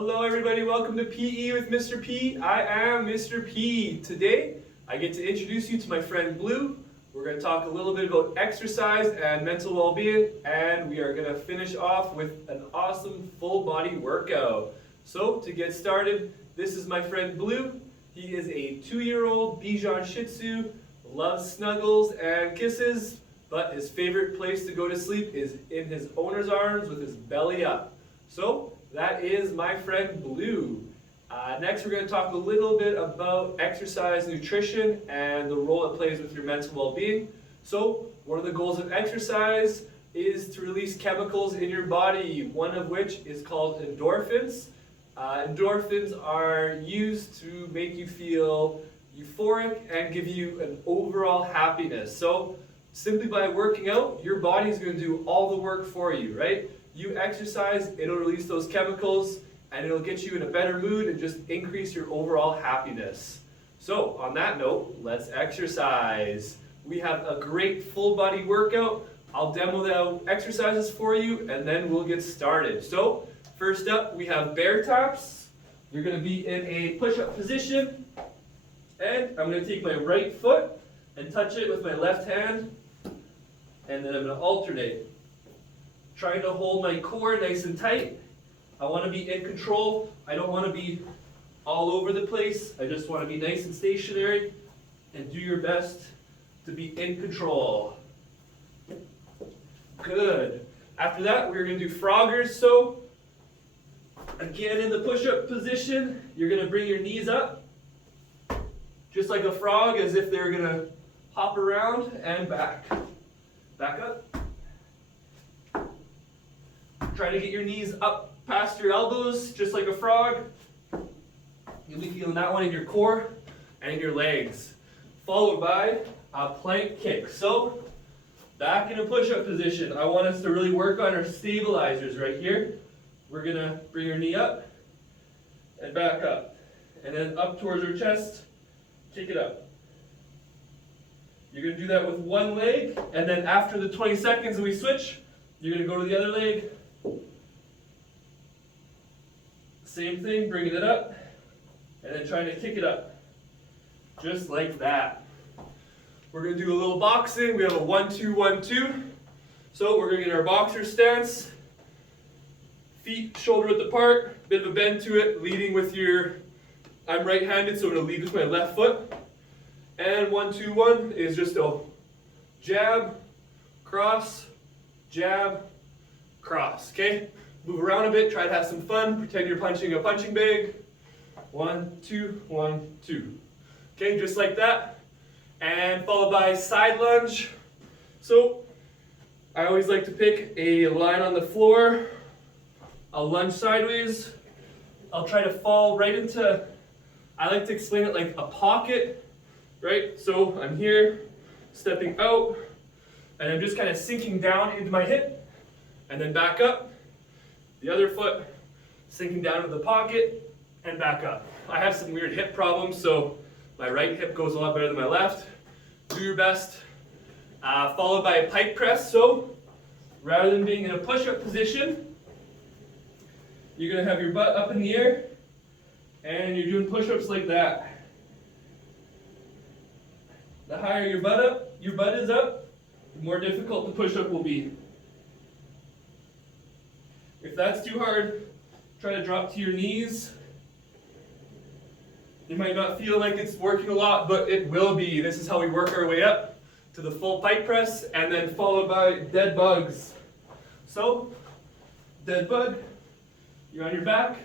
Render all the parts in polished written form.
Hello everybody, welcome to PE with Mr. P. I am Mr. P. Today, I get to introduce you to my friend Blue. We're going to talk a little bit about exercise and mental well-being, and we are going to finish off with an awesome full body workout. So, to get started, this is my friend Blue. He is a 2-year-old Bichon Shih Tzu, loves snuggles and kisses, but his favorite place to go to sleep is in his owner's arms with his belly up. So, that is my friend Blue. Next, we're going to talk a little bit about exercise, nutrition, and the role it plays with your mental well-being. So, one of the goals of exercise is to release chemicals in your body, one of which is called endorphins. Endorphins are used to make you feel euphoric and give you an overall happiness. So, simply by working out, your body is going to do all the work for you, right? You exercise, it'll release those chemicals, and it'll get you in a better mood and just increase your overall happiness. So, on that note, let's exercise. We have a great full body workout. I'll demo the exercises for you, and then we'll get started. So, first up, we have bear taps. You're going to be in a push-up position, and I'm going to take my right foot and touch it with my left hand, and then I'm going to alternate. Trying to hold my core nice and tight. I want to be in control. I don't want to be all over the place. I just want to be nice and stationary and do your best to be in control. Good. After that, we're going to do froggers. So, again in the push-up position, you're going to bring your knees up, just like a frog, as if they're going to hop around and back. Back up. Try to get your knees up past your elbows, just like a frog. You'll be feeling that one in your core and in your legs. Followed by a plank kick. So, back in a push-up position. I want us to really work on our stabilizers right here. We're going to bring your knee up and back up. And then up towards your chest, kick it up. You're going to do that with one leg, and then after the 20 seconds that we switch, you're going to go to the other leg. Same thing, bringing it up, and then trying to kick it up. Just like that. We're going to do a little boxing. We have a 1-2, 1-2. So we're going to get our boxer stance. Feet shoulder width apart, bit of a bend to it, leading with your, I'm right-handed, so I'm going to lead with my left foot. And 1-2, 1 is just a jab, cross, jab, cross, okay? Move around a bit, try to have some fun, pretend you're punching a punching bag. 1, 2, 1, 2. Okay, just like that. And followed by side lunge. So, I always like to pick a line on the floor. I'll lunge sideways. I'll try to fall right into, I like to explain it like a pocket, right? So, I'm here, stepping out, and I'm just kind of sinking down into my hip, and then back up. The other foot sinking down into the pocket and back up. I have some weird hip problems, so my right hip goes a lot better than my left. Do your best. Followed by a pike press. So rather than being in a push-up position, you're going to have your butt up in the air and you're doing push-ups like that. The higher your butt is up, the more difficult the push-up will be. If that's too hard, try to drop to your knees. You might not feel like it's working a lot, but it will be. This is how we work our way up to the full pike press, and then followed by dead bugs. So, dead bug, you're on your back,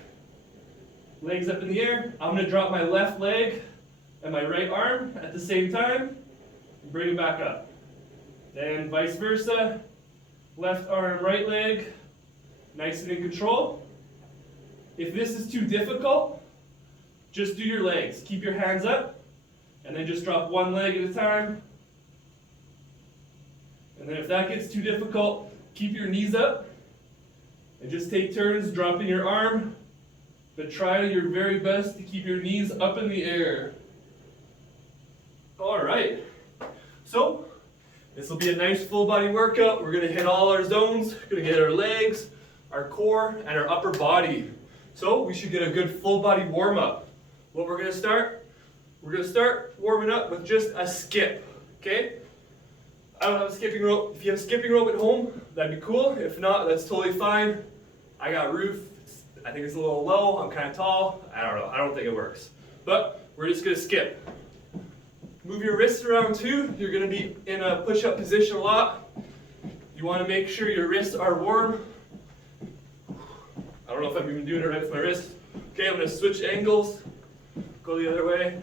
legs up in the air. I'm going to drop my left leg and my right arm at the same time, and bring it back up. Then vice versa, left arm, right leg, nice and in control. If this is too difficult, just do your legs. Keep your hands up, and then just drop one leg at a time. And then if that gets too difficult, keep your knees up, and just take turns dropping your arm, but try your very best to keep your knees up in the air. All right, so this will be a nice full body workout. We're going to hit all our zones. We're going to hit our legs, our core, and our upper body. So we should get a good full body warm up. What we're gonna start? We're gonna start warming up with just a skip, okay? I don't have a skipping rope. If you have a skipping rope at home, that'd be cool. If not, that's totally fine. I got roof. I think it's a little low. I'm kind of tall. I don't know. I don't think it works. But we're just gonna skip. Move your wrists around too. You're gonna be in a push-up position a lot. You wanna make sure your wrists are warm. I don't know if I'm even doing it right with my wrist. Okay, I'm gonna switch angles. Go the other way.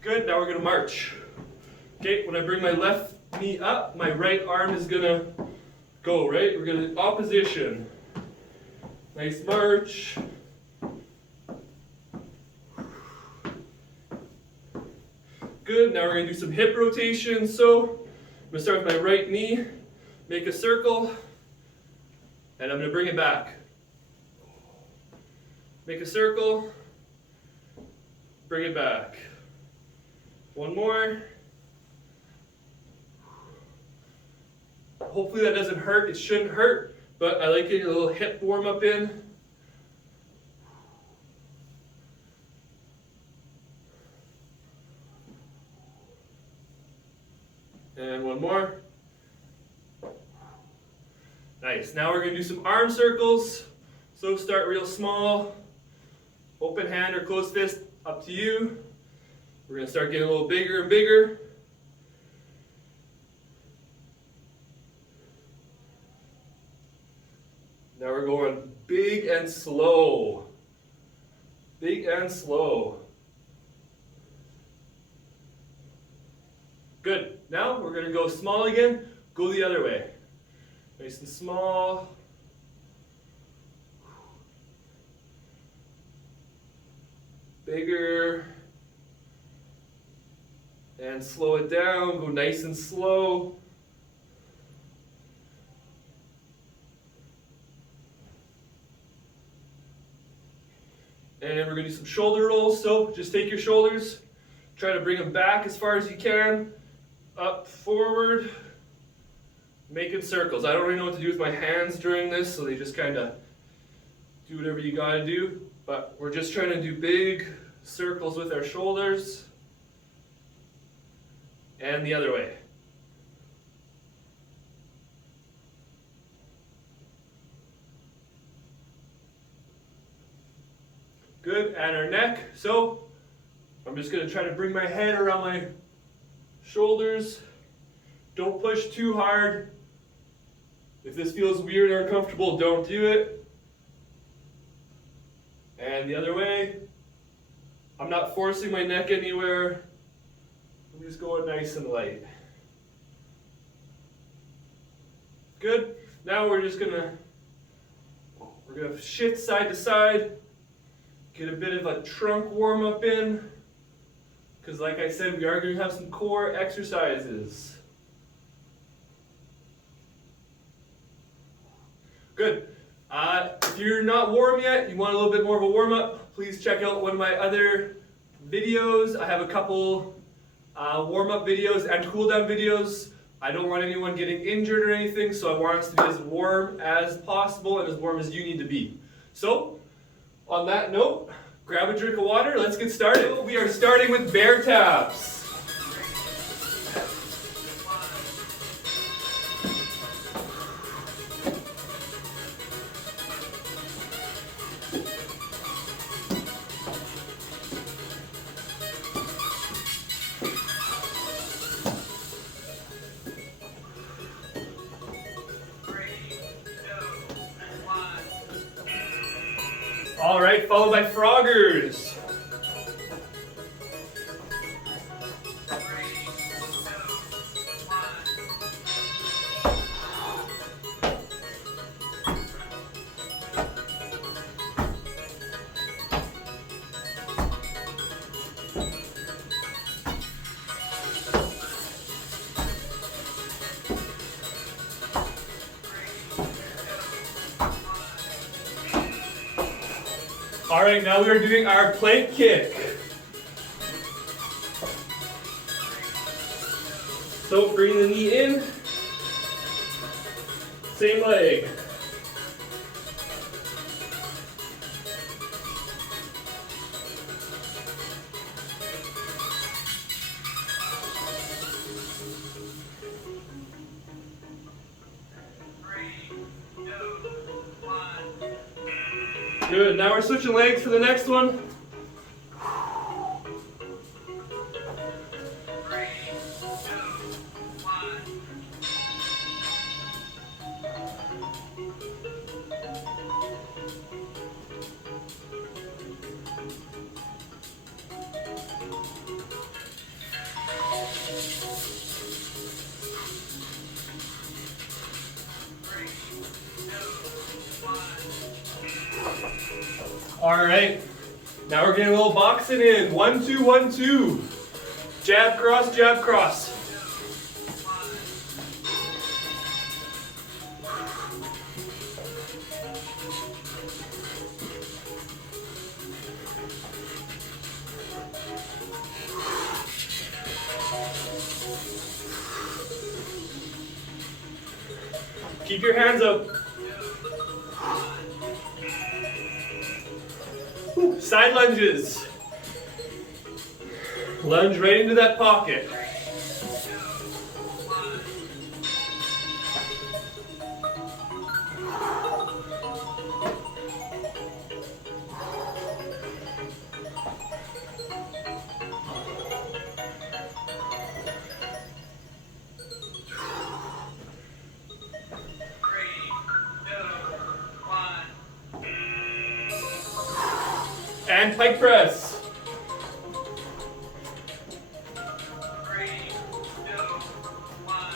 Good, now we're gonna march. Okay, when I bring my left knee up, my right arm is gonna go, right? We're gonna opposition. Nice march. Good, now we're gonna do some hip rotation. So, I'm gonna start with my right knee, make a circle, and I'm gonna bring it back. Make a circle, bring it back. One more. Hopefully that doesn't hurt. It shouldn't hurt, but I like getting a little hip warm up in. And one more. Nice. Now we're going to do some arm circles. So start real small. Open hand or closed fist, up to you. We're going to start getting a little bigger and bigger. Now we're going big and slow. Big and slow. Good. Now we're going to go small again. Go the other way. Nice and small. Bigger. And slow it down. Go nice and slow. And we're going to do some shoulder rolls. So just take your shoulders, try to bring them back as far as you can, up, forward, making circles. I don't really know what to do with my hands during this, so they just kind of do whatever you got to do. But we're just trying to do big circles with our shoulders. And the other way. Good, and our neck. So I'm just going to try to bring my head around my shoulders. Don't push too hard. If this feels weird or uncomfortable, don't do it. And the other way. I'm not forcing my neck anywhere. I'm just going nice and light. Good. Now we're gonna shift side to side. Get a bit of a trunk warm up in, because like I said, we are going to have some core exercises. Good. If you're not warm yet, you want a little bit more of a warm up, please check out one of my other videos. I have a couple warm up videos and cool down videos. I don't want anyone getting injured or anything, so I want us to be as warm as possible and as warm as you need to be. So, on that note, grab a drink of water, let's get started. We are starting with bear taps. All right, followed by Froggers. All right, now we are doing our plank kick. So bring the knee in, same leg. Good, now we're switching legs for the next one. All right, now we're getting a little boxing in. 1, 2, 1, 2. Jab, cross, jab, cross. Keep your hands up. Side lunges. Lunge right into that pocket. And pike press. 3, 2, 1.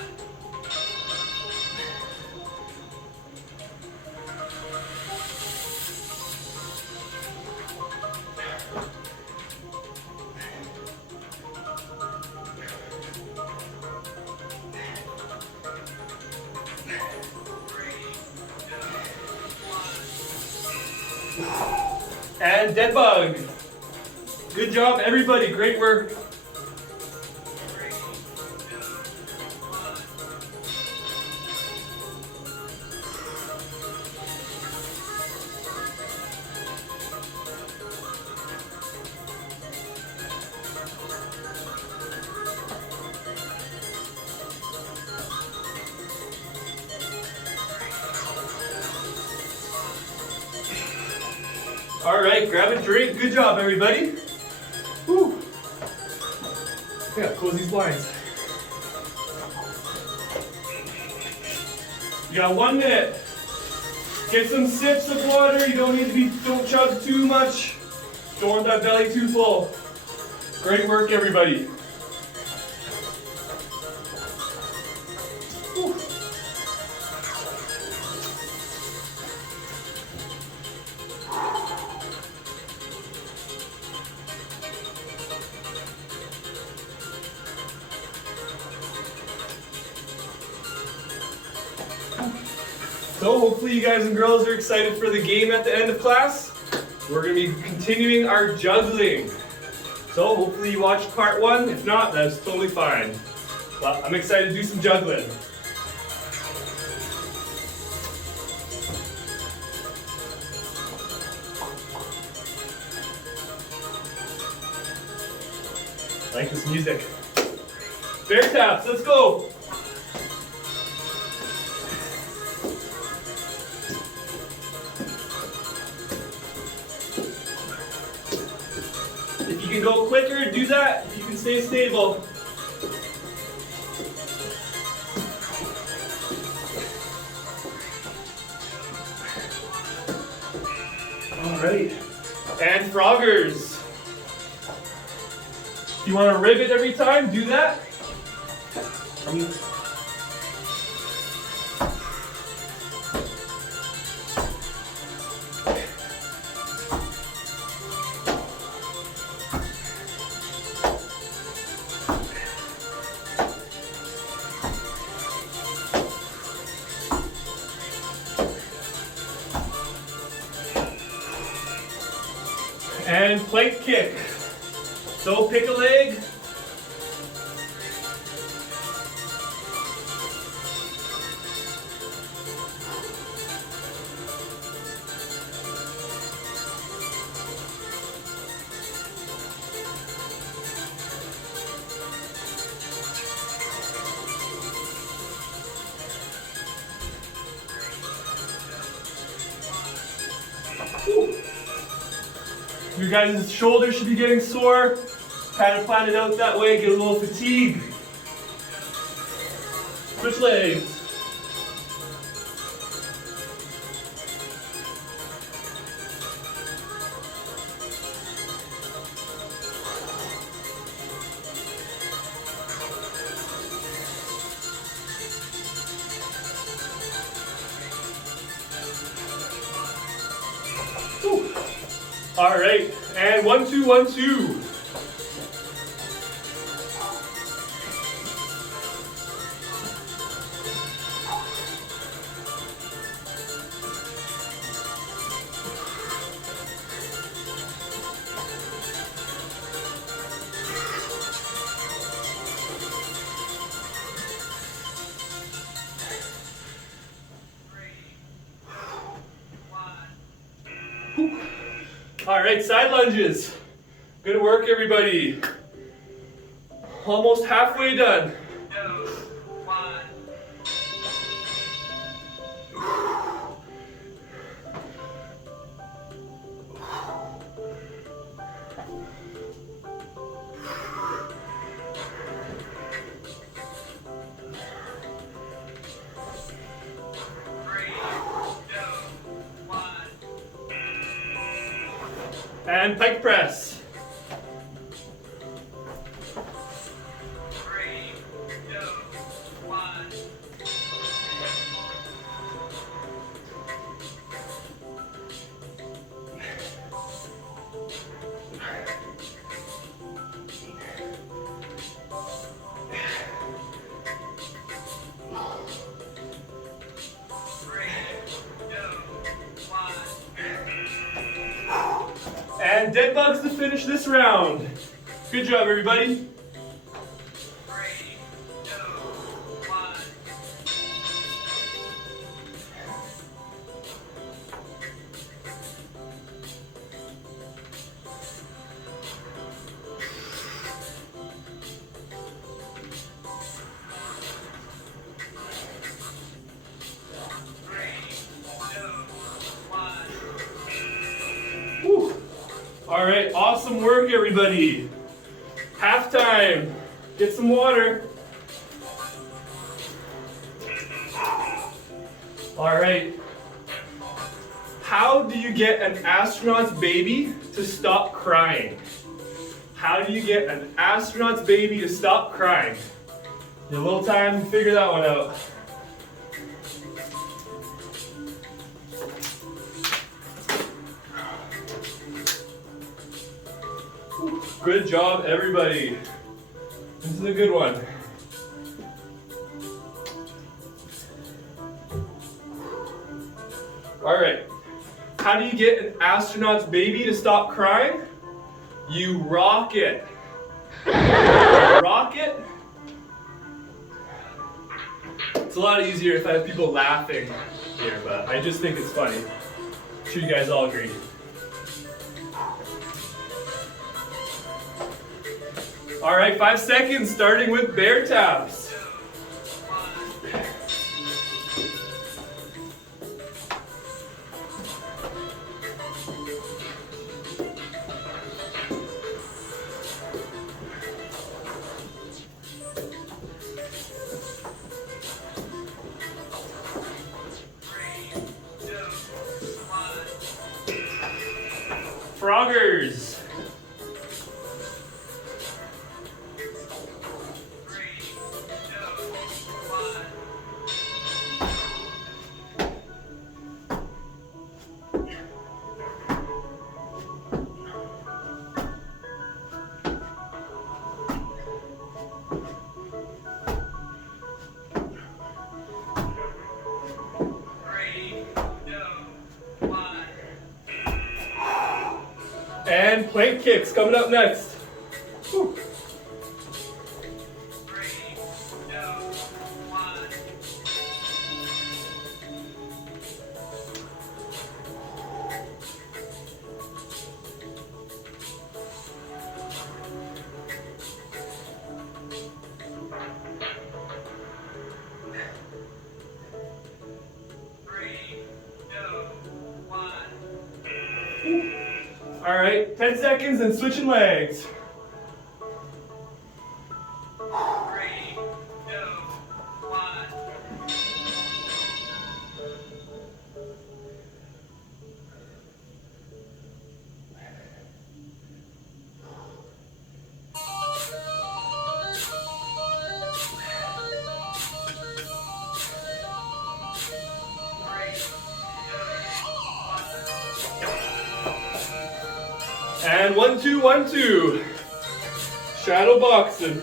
And dead bug. Good job, everybody. Great work. All right, grab a drink. Good job, everybody. Whew. Yeah, close these blinds. You got 1 minute. Get some sips of water. You don't chug too much. Don't want that belly too full. Great work, everybody. Whew. So hopefully you guys and girls are excited for the game at the end of class. We're going to be continuing our juggling. So hopefully you watched part 1. If not, that's totally fine. But I'm excited to do some juggling. I like this music. Bear taps, let's go. If you can go quicker, do that. If you can stay stable. All right. And froggers. If you want to rivet every time, do that. And plank kick. So pick a leg. Whew. Your guys' shoulders should be getting sore. Kind of plan it out that way, get a little fatigue. Switch legs. Whew. All right, and 1, 2, 1, 2. All right, side lunges. Good work, everybody. Almost halfway done. 2, 1. And pike press. 3, 2, 1. And dead bugs to finish this round. Good job, everybody. 3, 2, 1. Whew. All right, awesome work, everybody. Halftime. Get some water. All right. How do you get an astronaut's baby to stop crying? How do you get an astronaut's baby to stop crying? You have a little time to figure that one out. Good job, everybody. This is a good one. All right. How do you get an astronaut's baby to stop crying? You rock it. Rock it. It's a lot easier if I have people laughing here, but I just think it's funny. I'm sure you guys all agree. All right, 5 seconds, starting with bear taps. Froggers. And plank kicks coming up next. Whew. 3, 2, 1. All right, 10 seconds and switching legs. 3, 2, 1. And 1, 2, 1, 2. Shadow boxing.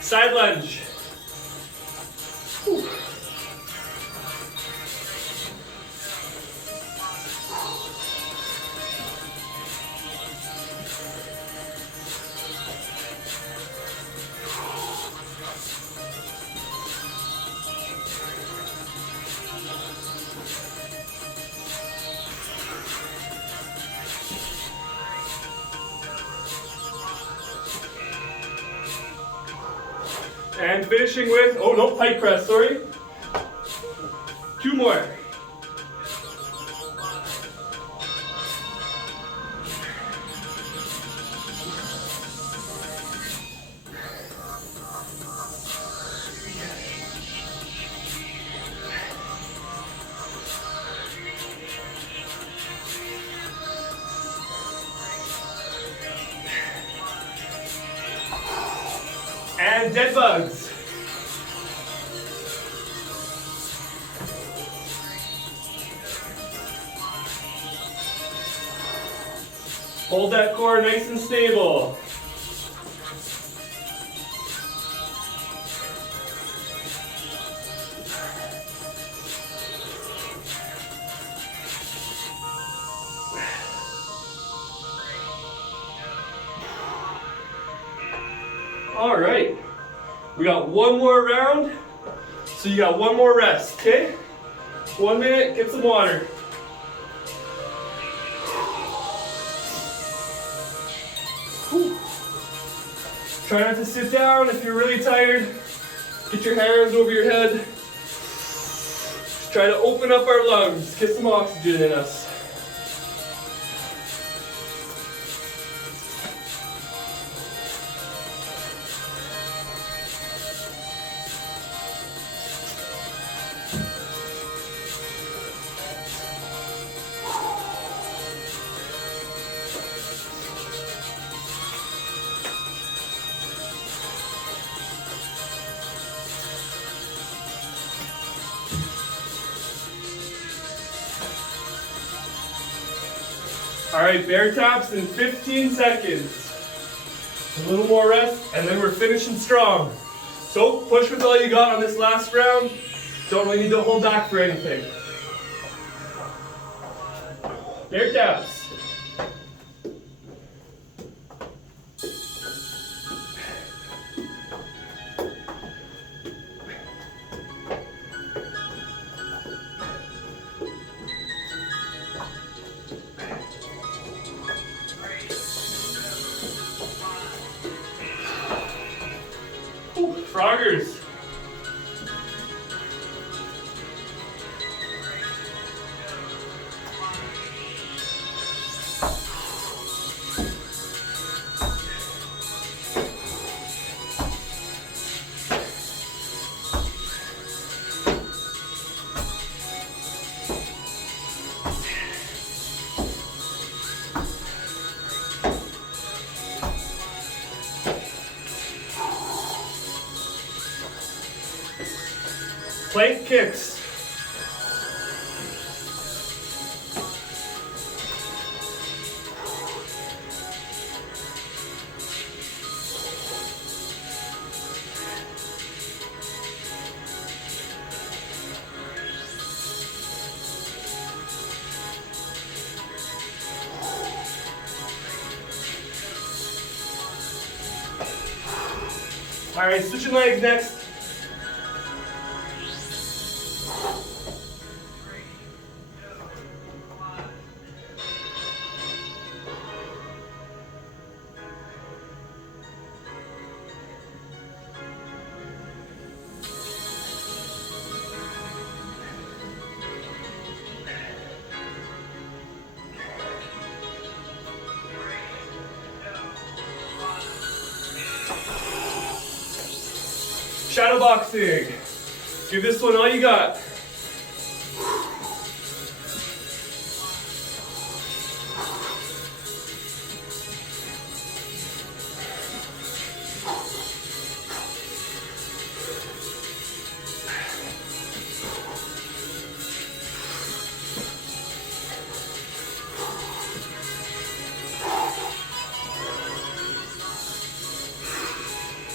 Side lunge. Whew. And finishing with, oh no, pike press, sorry. 2 more. And dead bugs. Hold that core nice and stable. All right, we got one more round, so you got one more rest, okay? 1 minute, get some water. Whew. Try not to sit down if you're really tired. Get your hands over your head. Just try to open up our lungs, get some oxygen in us. All right, bear taps in 15 seconds. A little more rest, and then we're finishing strong. So push with all you got on this last round. Don't really need to hold back for anything. Bear taps. Froggers. Plank kicks. All right, switching legs next. Shadow boxing. Give this one all you got.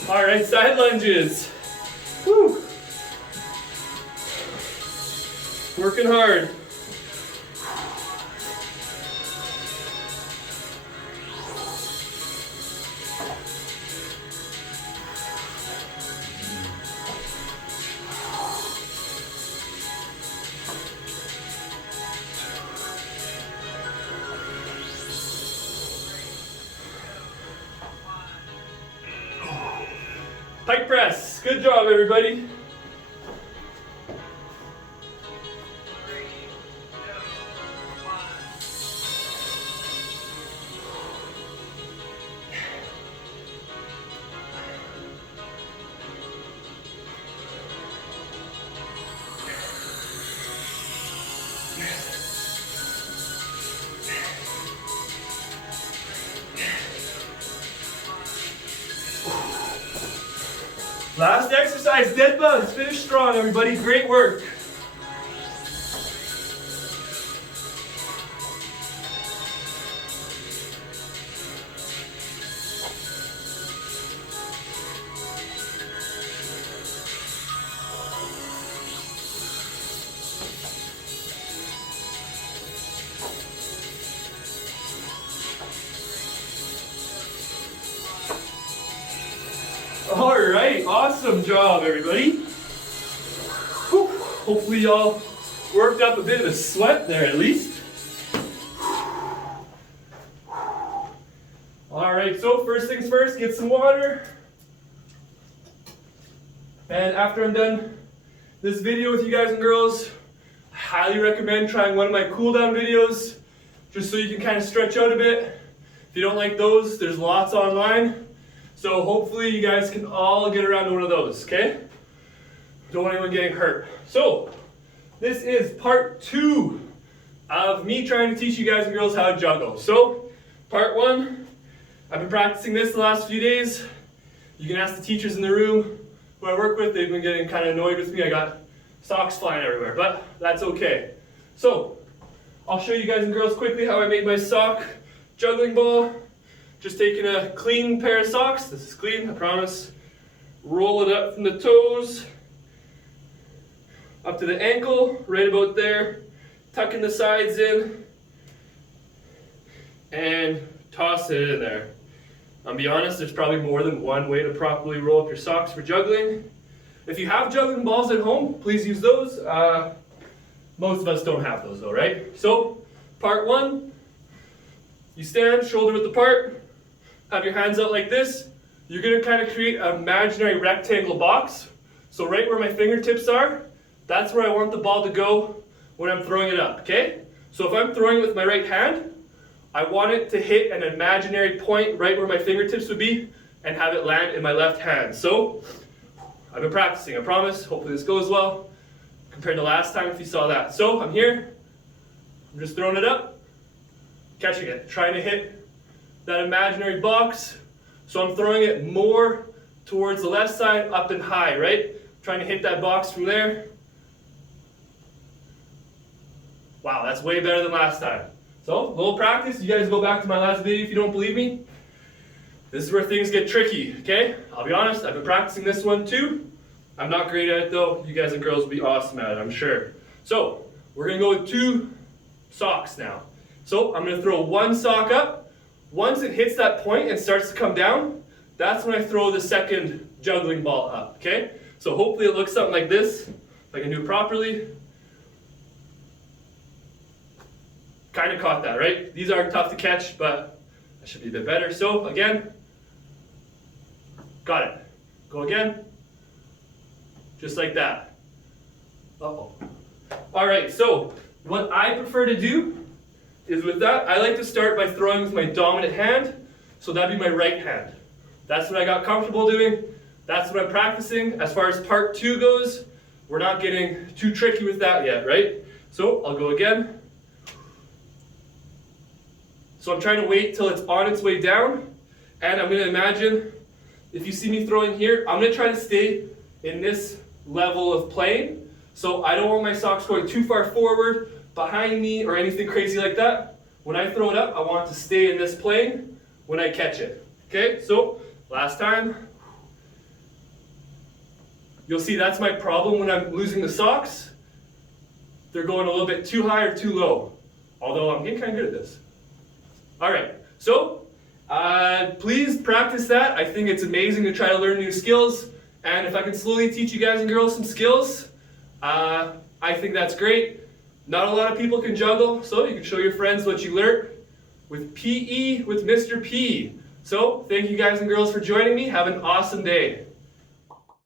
All right, side lunges. Woo. Working hard. Pike press. Good job, everybody. Last exercise, dead bugs. Finish strong, everybody. Great work. All right, awesome job, everybody. Whew. Hopefully y'all worked up a bit of a sweat there at least. All right, so first things first, get some water. And after I'm done this video with you guys and girls, I highly recommend trying one of my cool down videos, just so you can kind of stretch out a bit. If you don't like those, there's lots online. So hopefully you guys can all get around to one of those, okay? Don't want anyone getting hurt. So, this is part 2 of me trying to teach you guys and girls how to juggle. So, part 1, I've been practicing this the last few days. You can ask the teachers in the room who I work with, they've been getting kind of annoyed with me. I got socks flying everywhere, but that's okay. So, I'll show you guys and girls quickly how I made my sock juggling ball. Just taking a clean pair of socks. This is clean, I promise. Roll it up from the toes up to the ankle, right about there. Tucking the sides in and toss it in there. I'll be honest, there's probably more than one way to properly roll up your socks for juggling. If you have juggling balls at home, please use those. Most of us don't have those though, right? So, part 1, you stand shoulder width apart. Have your hands out like this. You're gonna kind of create an imaginary rectangle box. So right where my fingertips are, that's where I want the ball to go when I'm throwing it up, okay? So if I'm throwing it with my right hand, I want it to hit an imaginary point right where my fingertips would be and have it land in my left hand. So I've been practicing, I promise. Hopefully this goes well compared to last time if you saw that. So I'm here, I'm just throwing it up, catching it, trying to hit that imaginary box. So I'm throwing it more towards the left side, up and high, right? Trying to hit that box from there. Wow, that's way better than last time. So, a little practice. You guys go back to my last video if you don't believe me. This is where things get tricky, okay? I'll be honest, I've been practicing this one too. I'm not great at it though. You guys and girls will be awesome at it, I'm sure. So, we're gonna go with 2 socks now. So, I'm gonna throw one sock up. Once it hits that point and starts to come down, that's when I throw the second juggling ball up, okay? So hopefully it looks something like this, if I can do it properly. Kind of caught that, right? These are tough to catch, but I should be a bit better. So again, got it. Go again, just like that. Uh-oh. All right, so what I prefer to do is with that, I like to start by throwing with my dominant hand, so that'd be my right hand. That's what I got comfortable doing. That's what I'm practicing. As far as part 2 goes, we're not getting too tricky with that yet, right? So I'll go again. So I'm trying to wait till it's on its way down, and I'm going to imagine, if you see me throwing here, I'm going to try to stay in this level of plane. So I don't want my socks going too far forward, behind me, or anything crazy like that. When I throw it up, I want it to stay in this plane when I catch it. Okay, so last time. You'll see that's my problem when I'm losing the socks. They're going a little bit too high or too low. Although I'm getting kind of good at this. All right, so please practice that. I think it's amazing to try to learn new skills. And if I can slowly teach you guys and girls some skills, I think that's great. Not a lot of people can juggle, so you can show your friends what you learned with PE with Mr. P. So thank you guys and girls for joining me. Have an awesome day.